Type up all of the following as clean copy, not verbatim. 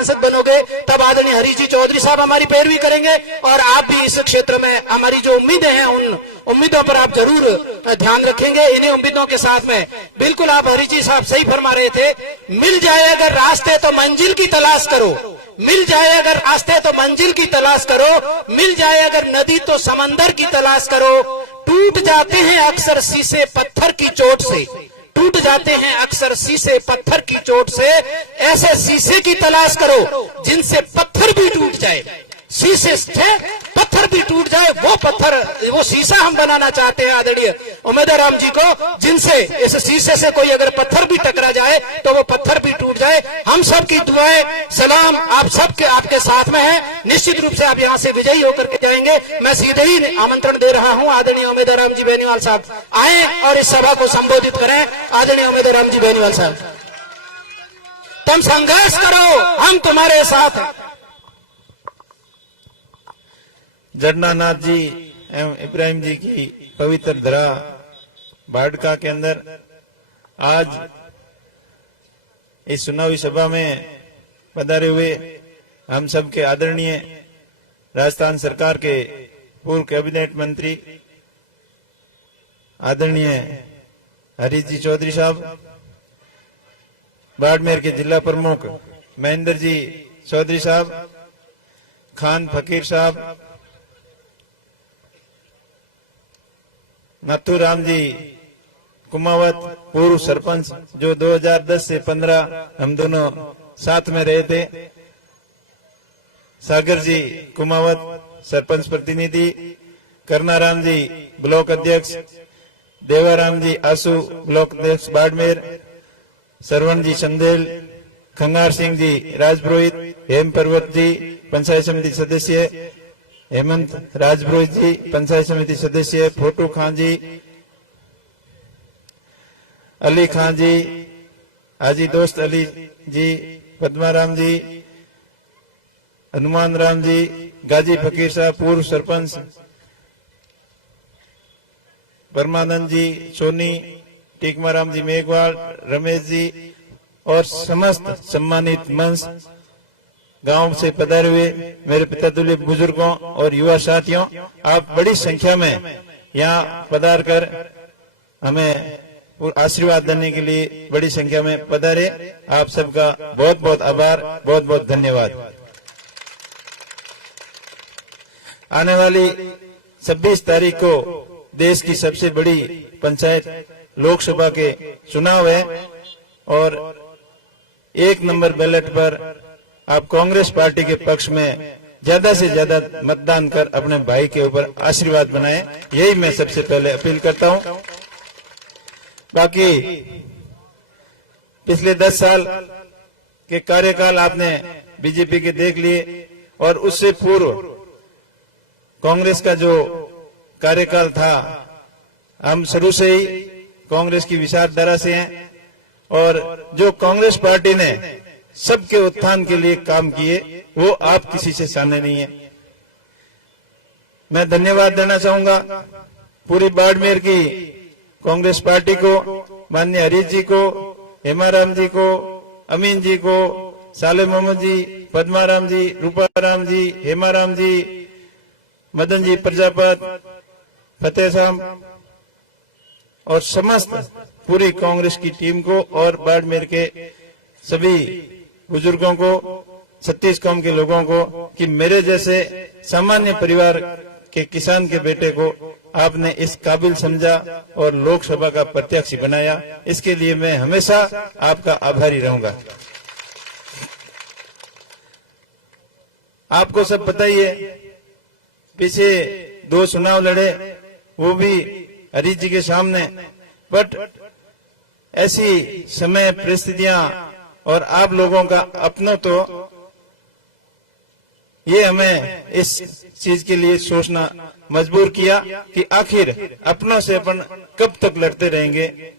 सांसद बनोगे तब आदरणीय हरीश जी चौधरी साहब हमारी पैरवी करेंगे और आप भी इस क्षेत्र में हमारी जो उम्मीदें हैं उन उम्मीदों पर आप जरूर ध्यान रखेंगे। इन्हीं उम्मीदों के साथ में बिल्कुल आप हरीश जी साहब सही फरमा रहे थे, मिल जाए अगर रास्ते तो मंजिल की तलाश करो, मिल जाए अगर रास्ते तो मंजिल की तलाश करो, मिल जाए अगर नदी तो समंदर की तलाश करो। टूट जाते हैं अक्सर शीशे पत्थर की चोट से, टूट जाते हैं अक्सर शीशे पत्थर की चोट से, ऐसे शीशे की तलाश करो जिनसे पत्थर भी टूट जाए, शीशे से पत्थर भी टूट जाए, वो पत्थर वो शीशा हम बनाना चाहते हैं आदरणीय उमेदराम जी को, जिनसे इस शीशे से कोई अगर पत्थर भी टकरा जाए तो वो पत्थर भी टूट जाए। हम सब की दुआएं सलाम आप सबके आपके साथ में है। निश्चित रूप से आप यहाँ से विजयी होकर के जाएंगे। मैं सीधे ही आमंत्रण दे रहा हूँ आदरणीय उमेदराम जी बेनीवाल साहब आए और इस सभा को संबोधित करें। आदरणीय उमेदराम जी बेनीवाल साहब, तुम संघर्ष करो, हम तुम्हारे साथ हैं। जरनानाथ जी एवं इब्राहिम जी की पवित्र धरा भाड़का के अंदर आज इस चुनावी सभा में पधारे हुए हम सब के आदरणीय राजस्थान सरकार के पूर्व कैबिनेट मंत्री आदरणीय हरीश जी चौधरी साहब, बाड़मेर के जिला प्रमुख महेंद्र जी चौधरी साहब, खान फकीर साहब, नथुराम जी कुमावत पूर्व सरपंच जो 2010 से 15 हम दोनों साथ में रहे थे, सागर जी कुमावत सरपंच प्रतिनिधि, करनाराम जी ब्लॉक अध्यक्ष, देवाराम जी आसू ब्लॉक अध्यक्ष बाड़मेर, सरवण जी चंदेल, खंगार सिंह जी राजपुरोहित, हेम पर्वत जी पंचायत समिति सदस्य, हेमंत राजपुरोहित जी पंचायत समिति सदस्य, फोटू खान जी, अली खान जी, हाजी दोस्त अली जी, पद्माराम जी, हनुमान राम जी, गाजी फकीर साहब पूर्व सरपंच, परमानंद जी सोनी, टीकमाराम जी मेघवाल, रमेश जी और समस्त सम्मानित मंच गांव से पधारे हुए मेरे पिता तुल्य बुजुर्गों और युवा साथियों, आप बड़ी संख्या में यहाँ पधार कर हमें आशीर्वाद देने के लिए बड़ी संख्या में पधारे। आप सबका बहुत बहुत आभार, बहुत बहुत धन्यवाद। आने वाली 26 तारीख को देश की सबसे बड़ी पंचायत लोकसभा के चुनाव है और 1 नंबर बैलेट पर आप कांग्रेस पार्टी के पक्ष में ज्यादा से ज्यादा मतदान कर अपने भाई के ऊपर आशीर्वाद बनाएं, यही मैं सबसे पहले अपील करता हूं। बाकी पिछले 10 साल के कार्यकाल आपने बीजेपी के देख लिए और उससे पूर्व कांग्रेस का जो कार्यकाल था, हम शुरू से ही कांग्रेस की विचारधारा से हैं और जो कांग्रेस पार्टी ने सबके उत्थान के लिए काम किए वो आप किसी से सामने नहीं है। मैं धन्यवाद देना चाहूंगा पूरी बाड़मेर की कांग्रेस पार्टी को, माननीय हरीश जी को, हेमाराम जी को, अमीन जी को, साले मोहम्मद जी, पद्माराम जी, रूपाराम जी, हेमाराम जी, मदन जी प्रजापत, फतेह साहब और समस्त पूरी कांग्रेस की टीम को और बाड़मेर के सभी बुजुर्गों को, 36 कौम के लोगों को कि मेरे जैसे सामान्य परिवार के किसान के बेटे को आपने इस काबिल समझा और लोकसभा का प्रत्याशी बनाया, इसके लिए मैं हमेशा आपका आभारी रहूंगा। आपको सब पता ही है, पीछे 2 चुनाव लड़े वो भी हरीश जी के सामने, बट ऐसी समय परिस्थितियां और आप लोगों का अपनों तो ये हमें इस चीज के लिए सोचना मजबूर किया कि आखिर अपनों से अपन कब तक लड़ते रहेंगे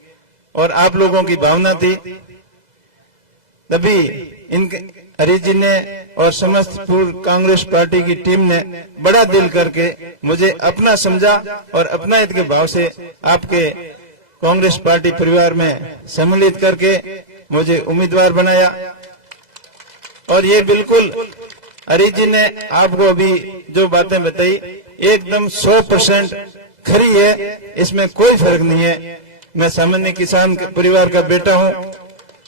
और आप लोगों की भावना थी, तभी इन हरीश जी ने और समस्त पूर्व कांग्रेस पार्टी की टीम ने बड़ा दिल करके मुझे अपना समझा और अपनायत के भाव से आपके कांग्रेस पार्टी परिवार में सम्मिलित करके मुझे उम्मीदवार बनाया और ये बिल्कुल हरीश जी ने आपको अभी जो बातें बताई एकदम 100% खरी है, इसमें कोई फर्क नहीं है। मैं सामान्य किसान परिवार का बेटा हूँ,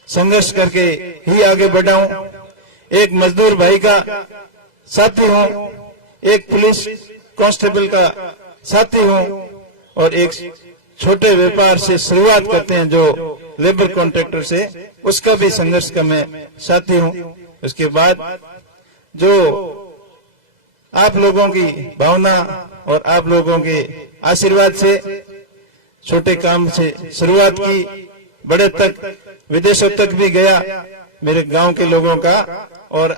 संघर्ष करके ही आगे बढ़ा हूँ, एक मजदूर भाई का साथी हूँ, एक पुलिस कांस्टेबल का साथी हूँ और एक छोटे व्यापार से शुरुआत करते हैं जो लेबर कॉन्ट्रैक्टर से, उसका भी संघर्ष का मैं साथी हूँ। उसके बाद जो आप लोगों की भावना और आप लोगों के आशीर्वाद से छोटे काम से शुरुआत की, बड़े तक विदेशों तक भी गया, मेरे गांव के लोगों का और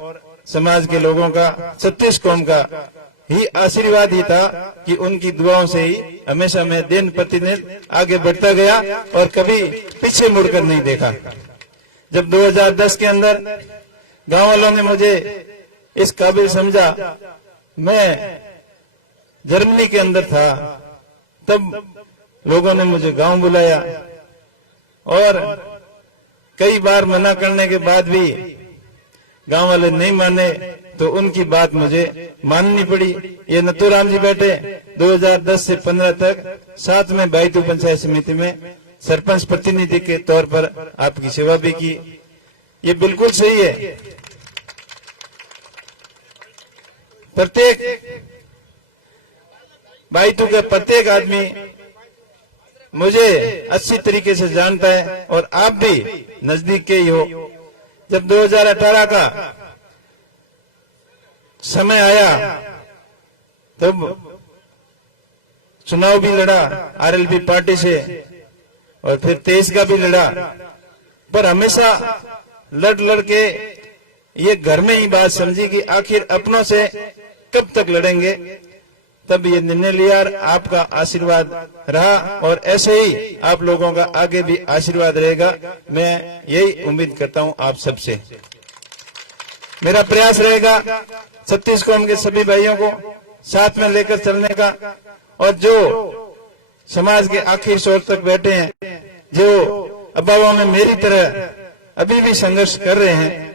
समाज के लोगों का, 36 कौम का ही आशीर्वाद ही था कि उनकी दुआओं से ही हमेशा मैं दिन प्रतिदिन आगे बढ़ता गया और कभी पीछे मुड़कर नहीं देखा। जब 2010 के अंदर गांव वालों ने मुझे इस काबिल समझा, मैं जर्मनी के अंदर था, तब लोगों ने मुझे गांव बुलाया और कई बार मना करने के बाद भी गांव वाले नहीं माने तो उनकी बात मुझे माननी पड़ी। ये नथुराम जी बैठे 2010 से 15 तक साथ में बाइतू पंचायत समिति में सरपंच प्रतिनिधि के तौर पर आपकी सेवा भी की। ये बिल्कुल सही है, प्रत्येक बाइतू का प्रत्येक आदमी मुझे अच्छी तरीके से जानता है और आप भी नजदीक के ही हो। जब 2018 का समय आया तब चुनाव भी लड़ा आरएलपी पार्टी से और फिर 23 का भी लड़ा, पर हमेशा लड़ के ये घर में ही बात समझी कि आखिर अपनों से कब तक लड़ेंगे। तब ये निर्णय लिया, आपका आशीर्वाद रहा और ऐसे ही आप लोगों का आगे भी आशीर्वाद रहेगा। मैं यही उम्मीद करता हूं आप सबसे। मेरा प्रयास रहेगा 36 कौम के सभी भाइयों को साथ में लेकर चलने का, और जो समाज के आखिर छोर तक बैठे हैं, जो अभावों में मेरी तरह अभी भी संघर्ष कर रहे हैं,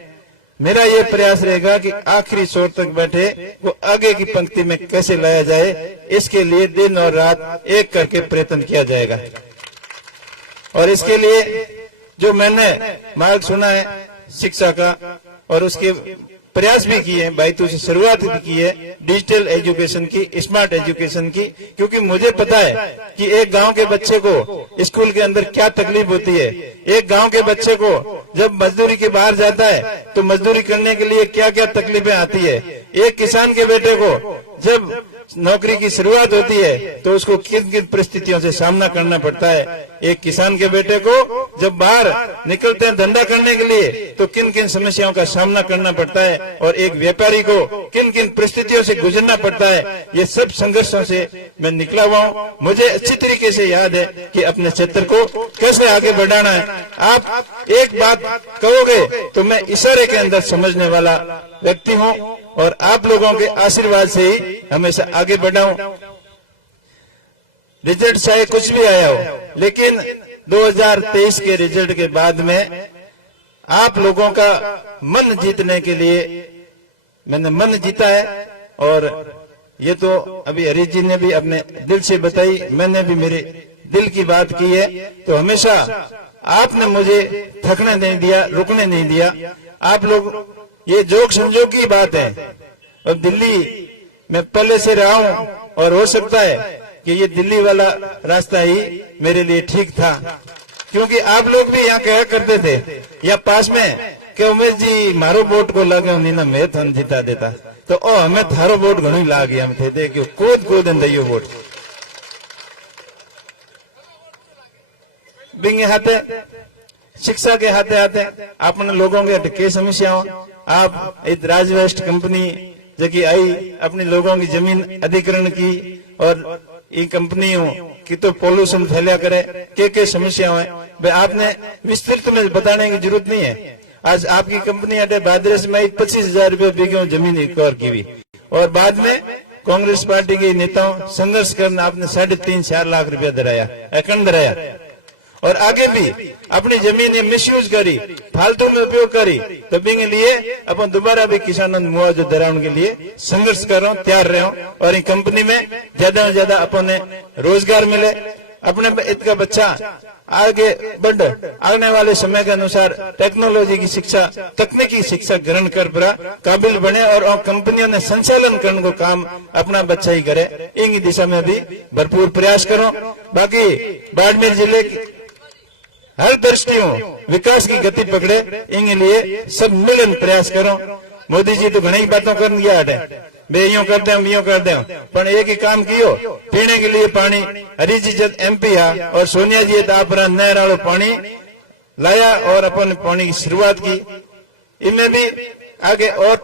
मेरा ये प्रयास रहेगा कि आखिरी छोर तक बैठे वो आगे की पंक्ति में कैसे लाया जाए, इसके लिए दिन और रात एक करके प्रयत्न किया जाएगा। और इसके लिए जो मैंने मार्ग सुना है शिक्षा का और उसके प्रयास भी किए हैं, बाइतू से शुरुआत भी की है, डिजिटल एजुकेशन की, स्मार्ट एजुकेशन की, क्योंकि मुझे पता है कि एक गांव के बच्चे को स्कूल के अंदर क्या तकलीफ होती है। एक गांव के बच्चे को जब मजदूरी के बाहर जाता है तो मजदूरी करने के लिए क्या क्या तकलीफें आती है। एक किसान के बेटे को जब नौकरी की शुरुआत होती है तो उसको किन किन परिस्थितियों से सामना करना पड़ता है। एक किसान के बेटे को जब बाहर निकलते हैं धंधा करने के लिए तो किन किन समस्याओं का सामना करना पड़ता है, और एक व्यापारी को किन किन परिस्थितियों से गुजरना पड़ता है। ये सब संघर्षों से मैं निकला हुआ हूँ। मुझे अच्छी तरीके से याद है कि अपने क्षेत्र को कैसे आगे बढ़ाना है। आप एक बात कहोगे तो मैं इशारे के अंदर समझने वाला व्यक्ति हूँ और आप लोगों के आशीर्वाद से ही हमेशा आगे बढ़ा हूँ। रिजल्ट चाहे कुछ भी आया हो, लेकिन 2023 के रिजल्ट के बाद में आप लोगों का मन जीतने के लिए मैंने मन जीता है। और ये तो अभी हरीश जी ने भी अपने दिल से बताई, मैंने भी मेरे दिल की बात की है। तो हमेशा आपने मुझे थकने नहीं दिया, रुकने नहीं दिया। आप लोग, ये जोक संजोग की बात है, और दिल्ली में पहले से रहा हूं और हो सकता है कि ये दिल्ली वाला रास्ता ही मेरे लिए ठीक था, क्योंकि आप लोग भी यहाँ कहा करते थे या पास में कि उमेश जी मारो वोट को लागे ना मैं थन जीता देता, तो ओ हमें थारो वोट घणो लाग हम थे देखियो कूद कूद दइयो वोट बिंगे हाथे शिक्षा के हाथे हाथे अपने लोगों के समस्याओं। आप एक राजवेस्ट कंपनी जबकि आई अपने लोगों की जमीन अधिग्रहण की, और इन कंपनियों की तो पोल्यूशन फैला करे, के समस्या है आपने विस्तृत में बताने की जरूरत नहीं है। आज आपकी कंपनी अटे बादरस में 25,000 रुपये बीघे जमीन रिकवर की हुई, और बाद में कांग्रेस पार्टी के नेताओं संघर्ष करना आपने 3.5-4 लाख रुपया धराया, अखंड धराया। और आगे भी अपनी जमीन ये मिसयूज करी, फालतू में उपयोग करी, तभी के लिए अपन दोबारा भी किसानों मुआवजा दिलाने के लिए संघर्ष कर रहा हूँ, तैयार रहे हूँ। और इन कंपनी में ज्यादा से ज्यादा अपने रोजगार मिले, अपने इनका बच्चा आगे बढ़, आने वाले समय के अनुसार टेक्नोलॉजी की शिक्षा, तकनीकी शिक्षा ग्रहण कर पूरा काबिल बने और कंपनियों ने संचालन करने को काम अपना बच्चा ही करे। इन दिशा में भी भरपूर प्रयास करो। बाकी बाड़मेर जिले की हर दृष्टियों विकास की गति पकड़े, इनके लिए सब मिलन प्रयास करो। मोदी जी तो घणी बातों कर दिया है, बे यूं कर दे, पर एक ही काम कियो, पीने के लिए पानी। हरी जी जब MP और सोनिया जी आप नहर वालों पानी लाया और अपन पानी की शुरुआत की। इनमें भी आगे और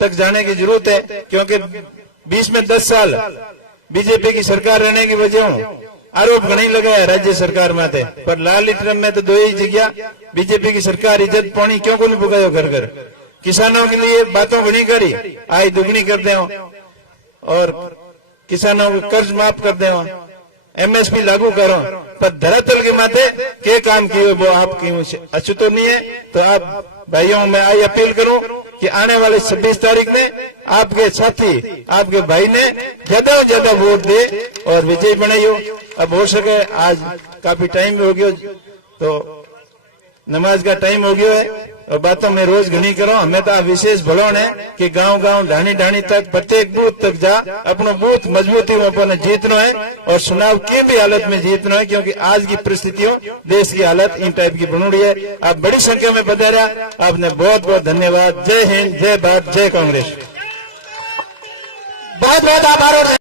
तक जाने की जरूरत है, क्योंकि 20 में 10 साल बीजेपी की सरकार रहने की वजह आरोप घणी लगाया राज्य सरकार में थे, पर लाल लीटर में तो 2 ही जगह बीजेपी की सरकार इज्जत पानी क्यों को नहीं पुगायो घर घर। किसानों के लिए बातों घणी करी, आय दुगनी कर दे और किसानों को कर्ज माफ कर दे, MSP लागू करो, पर धरातल के माथे के काम किए वो आपकी अच्छी तो नहीं है। तो आप भाइयों में आई अपील करूं कि आने वाले 26 तारीख में आपके साथी, आपके भाई ने ज्यादा से ज्यादा वोट दे और विजयी बनाइयो। अब हो सके, आज काफी टाइम हो गया, तो नमाज का टाइम हो गया है और बातों में रोज घनी करो। हमें तो विशेष भलोन है कि गांव गांव ढाणी ढाणी तक प्रत्येक बूथ तक जा, अपना बूथ मजबूती में अपन जीतना है और चुनाव की भी हालत में जीतना है, क्योंकि आज की परिस्थितियों देश की हालत इन टाइप की बन रही है। आप बड़ी संख्या में पधारा, आपने बहुत बहुत धन्यवाद। जय हिंद, जय भारत, जय कांग्रेस। बहुत बहुत आभार।